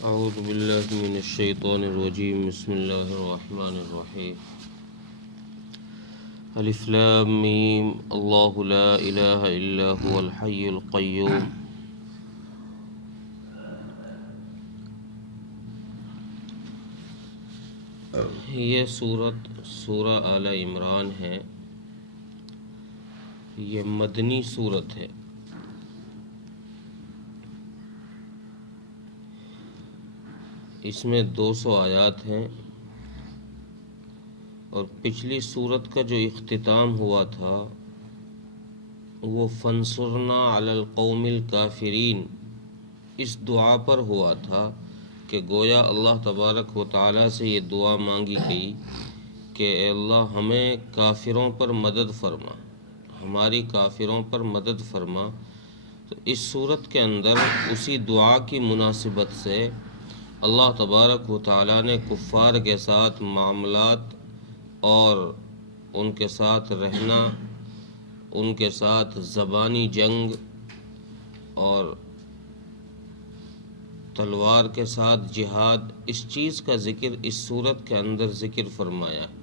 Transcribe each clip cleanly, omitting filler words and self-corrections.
اعوذ باللہ من الشیطان الرجیم بسم اللہ الرحمن الرحیم الف لام میم اللہ لا الہ الا هو الحی القیوم یہ سورہ آل عمران ہے، یہ مدنی سورت ہے۔ اس میں 200 آیات ہیں، اور پچھلی سورت کا جو اختتام ہوا تھا وہ فانصرنا علی القوم الکافرین اس دعا پر ہوا تھا کہ گویا اللہ تبارک و تعالیٰ سے یہ دعا مانگی گئی کہ اے اللہ ہمیں کافروں پر مدد فرما، ہماری کافروں پر مدد فرما۔ تو اس صورت کے اندر اسی دعا کی مناسبت سے اللہ تبارک و تعالیٰ نے کفار کے ساتھ معاملات اور ان کے ساتھ رہنا، ان کے ساتھ زبانی جنگ اور تلوار کے ساتھ جہاد، اس چیز کا ذکر اس صورت کے اندر ذکر فرمایا ہے۔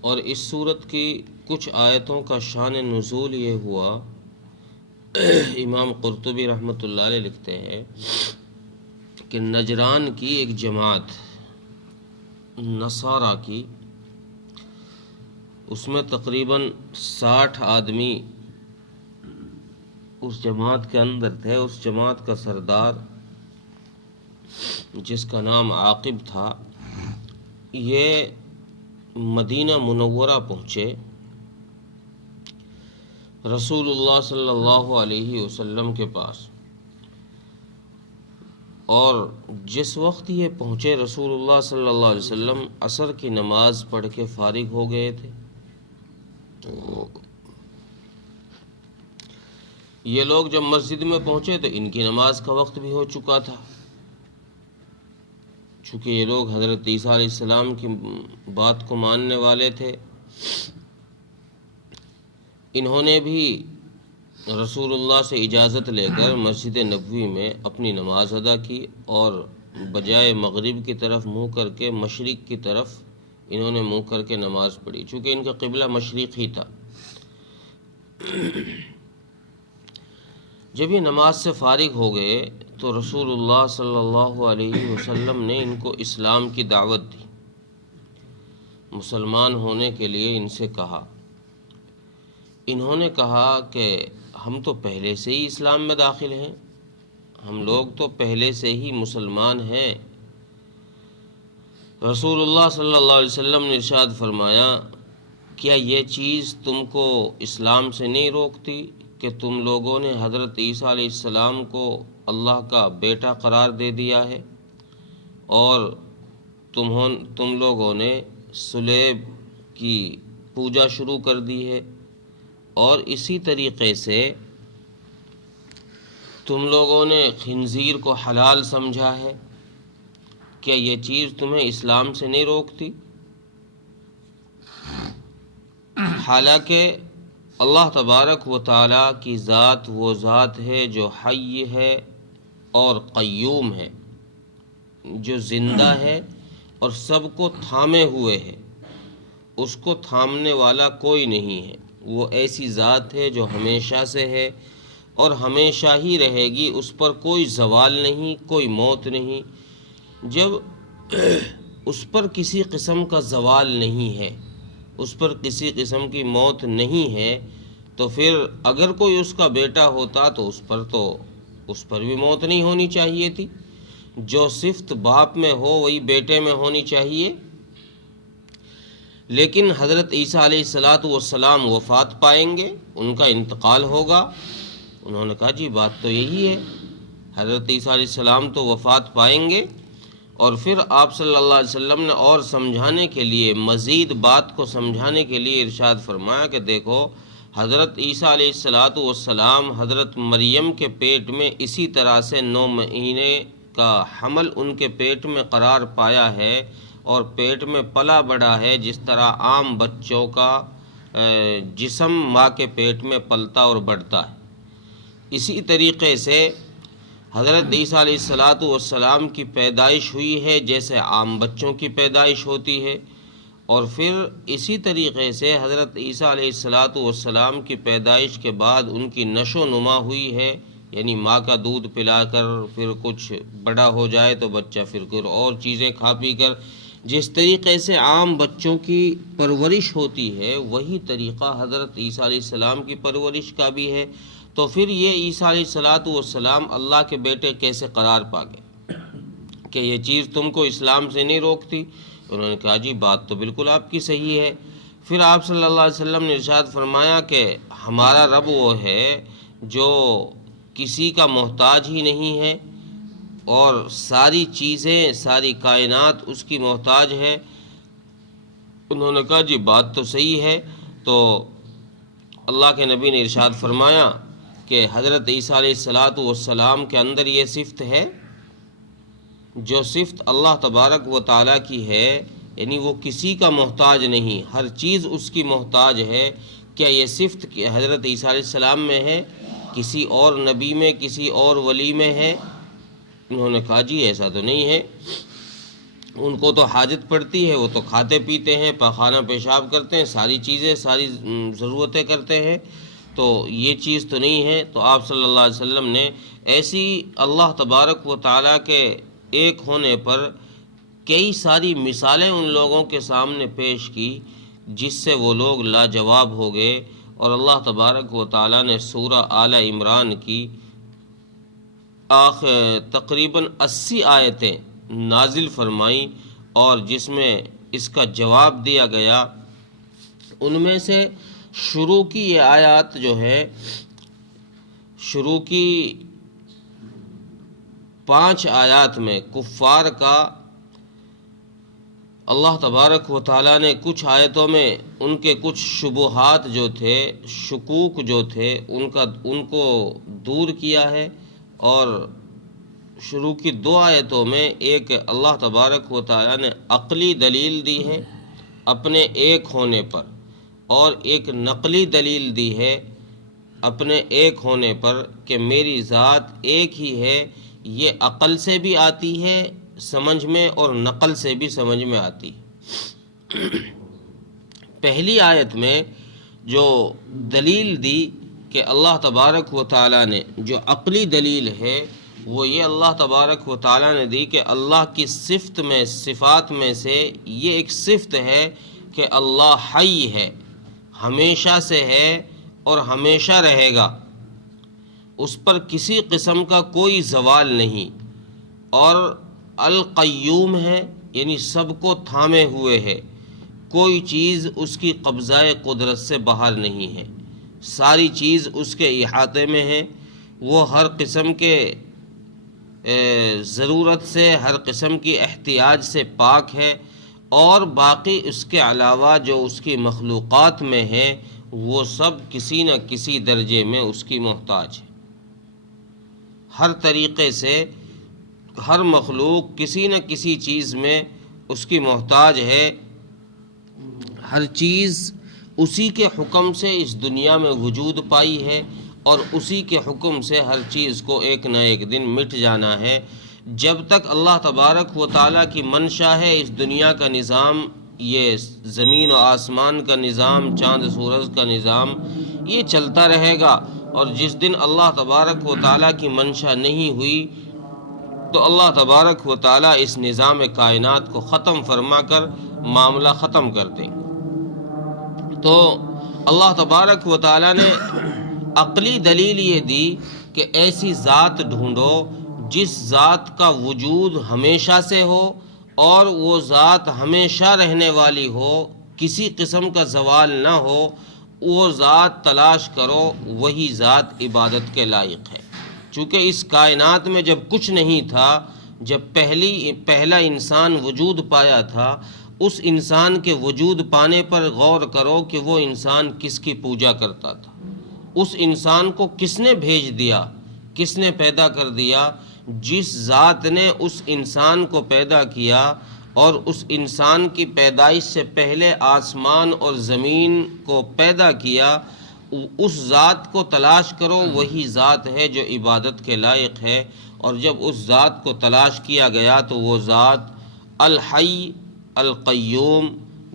اور اس صورت کی کچھ آیتوں کا شان نزول یہ ہوا، امام قرطبی رحمۃ اللہ علیہ لکھتے ہیں کہ نجران کی ایک جماعت نصارہ کی، اس میں تقریباً 60 آدمی اس جماعت کے اندر تھے۔ اس جماعت کا سردار جس کا نام عاقب تھا، یہ مدینہ منورہ پہنچے، رسول اللہ صلی اللہ علیہ وسلم کے پاس، اور جس وقت یہ پہنچے رسول اللہ صلی اللہ علیہ وسلم عصر کی نماز پڑھ کے فارغ ہو گئے تھے۔ یہ لوگ جب مسجد میں پہنچے تو ان کی نماز کا وقت بھی ہو چکا تھا، چونکہ یہ لوگ حضرت عیسیٰ علیہ السلام کی بات کو ماننے والے تھے۔ انہوں نے بھی رسول اللہ سے اجازت لے کر مسجد نبوی میں اپنی نماز ادا کی، اور بجائے مغرب کی طرف منہ کر کے مشرق کی طرف انہوں نے منہ کر کے نماز پڑھی، چونکہ ان کا قبلہ مشرق ہی تھا۔ جب یہ نماز سے فارغ ہو گئے تو رسول اللہ صلی اللہ علیہ وسلم نے ان کو اسلام کی دعوت دی، مسلمان ہونے کے لیے ان سے کہا۔ انہوں نے کہا کہ ہم تو پہلے سے ہی اسلام میں داخل ہیں، ہم لوگ تو پہلے سے ہی مسلمان ہیں۔ رسول اللہ صلی اللہ علیہ وسلم نے ارشاد فرمایا، کیا یہ چیز تم کو اسلام سے نہیں روکتی کہ تم لوگوں نے حضرت عیسیٰ علیہ السلام کو اللہ کا بیٹا قرار دے دیا ہے، اور تم لوگوں نے صلیب کی پوجا شروع کر دی ہے، اور اسی طریقے سے تم لوگوں نے خنزیر کو حلال سمجھا ہے، کیا یہ چیز تمہیں اسلام سے نہیں روکتی؟ حالانکہ اللہ تبارک و تعالیٰ کی ذات وہ ذات ہے جو حی ہے اور قیوم ہے، جو زندہ ہے اور سب کو تھامے ہوئے ہے، اس کو تھامنے والا کوئی نہیں ہے۔ وہ ایسی ذات ہے جو ہمیشہ سے ہے اور ہمیشہ ہی رہے گی، اس پر کوئی زوال نہیں، کوئی موت نہیں۔ جب اس پر کسی قسم کا زوال نہیں ہے، اس پر کسی قسم کی موت نہیں ہے، تو پھر اگر کوئی اس کا بیٹا ہوتا تو اس پر بھی موت نہیں ہونی چاہیے تھی۔ جو صفت باپ میں ہو وہی بیٹے میں ہونی چاہیے۔ لیکن حضرت عیسیٰ علیہ السلام وفات پائیں گے، ان کا انتقال ہوگا۔ انہوں نے کہا جی بات تو یہی ہے، حضرت عیسیٰ علیہ السلام تو وفات پائیں گے۔ اور پھر آپ صلی اللہ علیہ وسلم نے اور سمجھانے کے لیے، مزید بات کو سمجھانے کے لیے ارشاد فرمایا کہ دیکھو، حضرت عیسیٰ علیہ السلام حضرت مریم کے پیٹ میں اسی طرح سے 9 مہینے کا حمل ان کے پیٹ میں قرار پایا ہے، اور پیٹ میں پلا بڑا ہے، جس طرح عام بچوں کا جسم ماں کے پیٹ میں پلتا اور بڑھتا ہے۔ اسی طریقے سے حضرت عیسیٰ علیہ الصلاۃ والسلام کی پیدائش ہوئی ہے جیسے عام بچوں کی پیدائش ہوتی ہے، اور پھر اسی طریقے سے حضرت عیسیٰ علیہ الصلاۃ والسلام کی پیدائش کے بعد ان کی نشو و نما ہوئی ہے، یعنی ماں کا دودھ پلا کر پھر کچھ بڑا ہو جائے تو بچہ پھر کچھ اور چیزیں کھا پی کر جس طریقے سے عام بچوں کی پرورش ہوتی ہے وہی طریقہ حضرت عیسیٰ علیہ السلام کی پرورش کا بھی ہے۔ تو پھر یہ عیسیٰ علیہ الصلاۃ والسلام اللہ کے بیٹے کیسے قرار پا گئے کہ یہ چیز تم کو اسلام سے نہیں روکتی؟ انہوں نے کہا جی بات تو بالکل آپ کی صحیح ہے۔ پھر آپ صلی اللہ علیہ وسلم نے ارشاد فرمایا کہ ہمارا رب وہ ہے جو کسی کا محتاج ہی نہیں ہے اور ساری چیزیں ساری کائنات اس کی محتاج ہے۔ انہوں نے کہا جی بات تو صحیح ہے۔ تو اللہ کے نبی نے ارشاد فرمایا کہ حضرت عیسیٰ علیہ الصلاۃ والسلام کے اندر یہ صفت ہے جو صفت اللہ تبارک و تعالیٰ کی ہے، یعنی وہ کسی کا محتاج نہیں، ہر چیز اس کی محتاج ہے۔ کیا یہ صفت حضرت عیسیٰ علیہ السلام میں ہے؟ کسی اور نبی میں، کسی اور ولی میں ہے؟ انہوں نے کہا جی ایسا تو نہیں ہے، ان کو تو حاجت پڑتی ہے، وہ تو کھاتے پیتے ہیں، پاخانہ پیشاب کرتے ہیں، ساری چیزیں ساری ضرورتیں کرتے ہیں، تو یہ چیز تو نہیں ہے۔ تو آپ صلی اللہ علیہ وسلم نے ایسی اللہ تبارک و تعالیٰ کے ایک ہونے پر کئی ساری مثالیں ان لوگوں کے سامنے پیش کی جس سے وہ لوگ لاجواب ہو گئے، اور اللہ تبارک و تعالیٰ نے سورہ آل عمران کی تقریباً 80 آیتیں نازل فرمائیں، اور جس میں اس کا جواب دیا گیا۔ ان میں سے شروع کی یہ آیات جو ہے، شروع کی 5 آیات میں کفار کا اللہ تبارک و تعالیٰ نے کچھ آیتوں میں ان کے کچھ شبہات جو تھے، شکوک جو تھے، ان کو دور کیا ہے، اور شروع کی 2 آیتوں میں ایک اللہ تبارک و تعالیٰ نے عقلی دلیل دی ہے اپنے ایک ہونے پر، اور ایک نقلی دلیل دی ہے اپنے ایک ہونے پر کہ میری ذات ایک ہی ہے۔ یہ عقل سے بھی آتی ہے سمجھ میں اور نقل سے بھی سمجھ میں آتی ہے۔ پہلی آیت میں جو دلیل دی کہ اللہ تبارک و تعالیٰ نے، جو عقلی دلیل ہے وہ یہ اللہ تبارک و تعالیٰ نے دی کہ اللہ کی صفت میں، صفات میں سے یہ ایک صفت ہے کہ اللہ حی ہے، ہمیشہ سے ہے اور ہمیشہ رہے گا، اس پر کسی قسم کا کوئی زوال نہیں، اور القیوم ہے، یعنی سب کو تھامے ہوئے ہے، کوئی چیز اس کی قبضہ قدرت سے باہر نہیں ہے، ساری چیز اس کے احاطے میں ہے، وہ ہر قسم کے ضرورت سے، ہر قسم کی احتیاج سے پاک ہے، اور باقی اس کے علاوہ جو اس کی مخلوقات میں ہے وہ سب کسی نہ کسی درجے میں اس کی محتاج ہے۔ ہر طریقے سے ہر مخلوق کسی نہ کسی چیز میں اس کی محتاج ہے، ہر چیز اسی کے حکم سے اس دنیا میں وجود پائی ہے، اور اسی کے حکم سے ہر چیز کو ایک نہ ایک دن مٹ جانا ہے۔ جب تک اللہ تبارک و تعالیٰ کی منشا ہے اس دنیا کا نظام، یہ زمین و آسمان کا نظام، چاند سورج کا نظام، یہ چلتا رہے گا، اور جس دن اللہ تبارک و تعالیٰ کی منشا نہیں ہوئی تو اللہ تبارک و تعالیٰ اس نظام کائنات کو ختم فرما کر معاملہ ختم کر دیں۔ تو اللہ تبارک و تعالیٰ نے عقلی دلیل یہ دی کہ ایسی ذات ڈھونڈو جس ذات کا وجود ہمیشہ سے ہو اور وہ ذات ہمیشہ رہنے والی ہو، کسی قسم کا زوال نہ ہو، وہ ذات تلاش کرو، وہی ذات عبادت کے لائق ہے۔ چونکہ اس کائنات میں جب کچھ نہیں تھا، جب پہلا انسان وجود پایا تھا، اس انسان کے وجود پانے پر غور کرو کہ وہ انسان کس کی پوجا کرتا تھا، اس انسان کو کس نے بھیج دیا، کس نے پیدا کر دیا؟ جس ذات نے اس انسان کو پیدا کیا، اور اس انسان کی پیدائش سے پہلے آسمان اور زمین کو پیدا کیا، اس ذات کو تلاش کرو، وہی ذات ہے جو عبادت کے لائق ہے، اور جب اس ذات کو تلاش کیا گیا تو وہ ذات الحی القیوم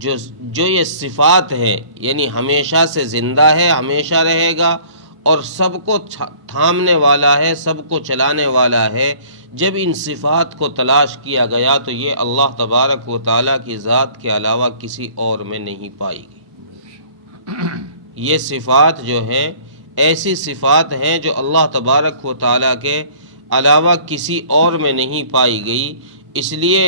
جو یہ صفات ہیں، یعنی ہمیشہ سے زندہ ہے، ہمیشہ رہے گا اور سب کو تھامنے والا ہے، سب کو چلانے والا ہے، جب ان صفات کو تلاش کیا گیا تو یہ اللہ تبارک و تعالیٰ کی ذات کے علاوہ کسی اور میں نہیں پائی گئی۔ یہ صفات جو ہیں ایسی صفات ہیں جو اللہ تبارک و تعالیٰ کے علاوہ کسی اور میں نہیں پائی گئی، اس لیے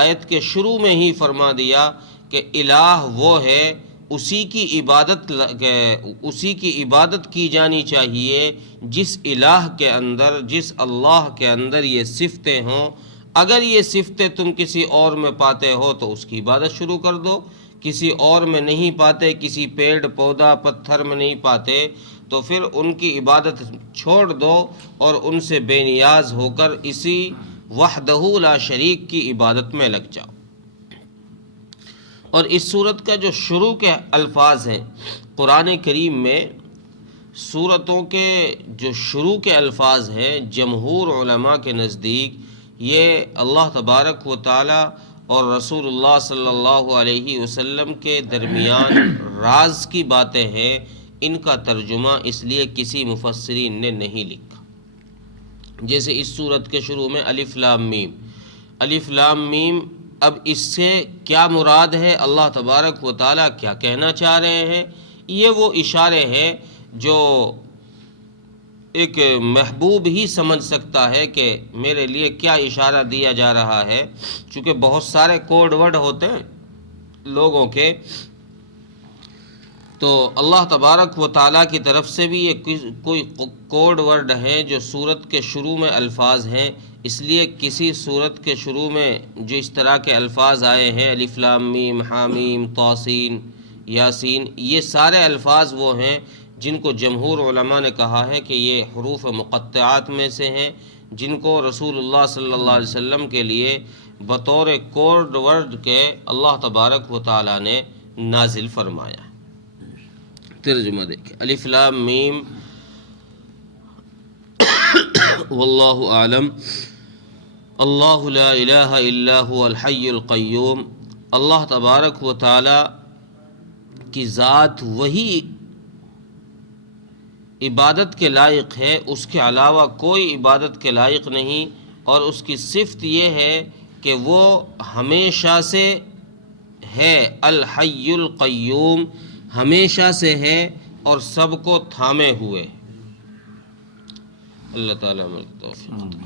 آیت کے شروع میں ہی فرما دیا کہ الہ وہ ہے، اسی کی عبادت کی جانی چاہیے جس الہ کے اندر، جس اللہ کے اندر یہ صفتیں ہوں۔ اگر یہ صفتیں تم کسی اور میں پاتے ہو تو اس کی عبادت شروع کر دو، کسی اور میں نہیں پاتے، کسی پیڑ پودا پتھر میں نہیں پاتے تو پھر ان کی عبادت چھوڑ دو اور ان سے بے نیاز ہو کر اسی وحدہ لا شریک کی عبادت میں لگ جاؤ۔ اور اس صورت کا جو شروع کے الفاظ ہیں قرآن کریم میں، صورتوں کے جو شروع کے الفاظ ہیں جمہور علماء کے نزدیک یہ اللہ تبارک و تعالی اور رسول اللہ صلی اللہ علیہ وسلم کے درمیان راز کی باتیں ہیں، ان کا ترجمہ اس لیے کسی مفسرین نے نہیں لکھا۔ جیسے اس صورت کے شروع میں الف لام میم، الف لام میم، اب اس سے کیا مراد ہے، اللہ تبارک و تعالیٰ کیا کہنا چاہ رہے ہیں، یہ وہ اشارے ہیں جو ایک محبوب ہی سمجھ سکتا ہے کہ میرے لیے کیا اشارہ دیا جا رہا ہے، چونکہ بہت سارے کوڈ ورڈ ہوتے ہیں لوگوں کے، تو اللہ تبارک و تعالیٰ کی طرف سے بھی یہ کوئی کوڈ ورڈ ہیں جو سورت کے شروع میں الفاظ ہیں، اس لیے کسی سورت کے شروع میں جو اس طرح کے الفاظ آئے ہیں الف لام میم حامیم طاسین یاسین، یہ سارے الفاظ وہ ہیں جن کو جمہور علماء نے کہا ہے کہ یہ حروف مقطعات میں سے ہیں، جن کو رسول اللہ صلی اللہ علیہ وسلم کے لیے بطور کوڈ ورڈ کے اللہ تبارک و تعالیٰ نے نازل فرمایا۔ ترجمہ دیکھیں، الف لام میم، واللہ اعلم، اللہ لا الہ الا هو الحی القیوم، اللہ تبارک و تعالی کی ذات وہی عبادت کے لائق ہے، اس کے علاوہ کوئی عبادت کے لائق نہیں، اور اس کی صفت یہ ہے کہ وہ ہمیشہ سے ہے، الحی القیوم، ہمیشہ سے ہے اور سب کو تھامے ہوئے۔ اللہ تعالیٰ ہمیں توفیق۔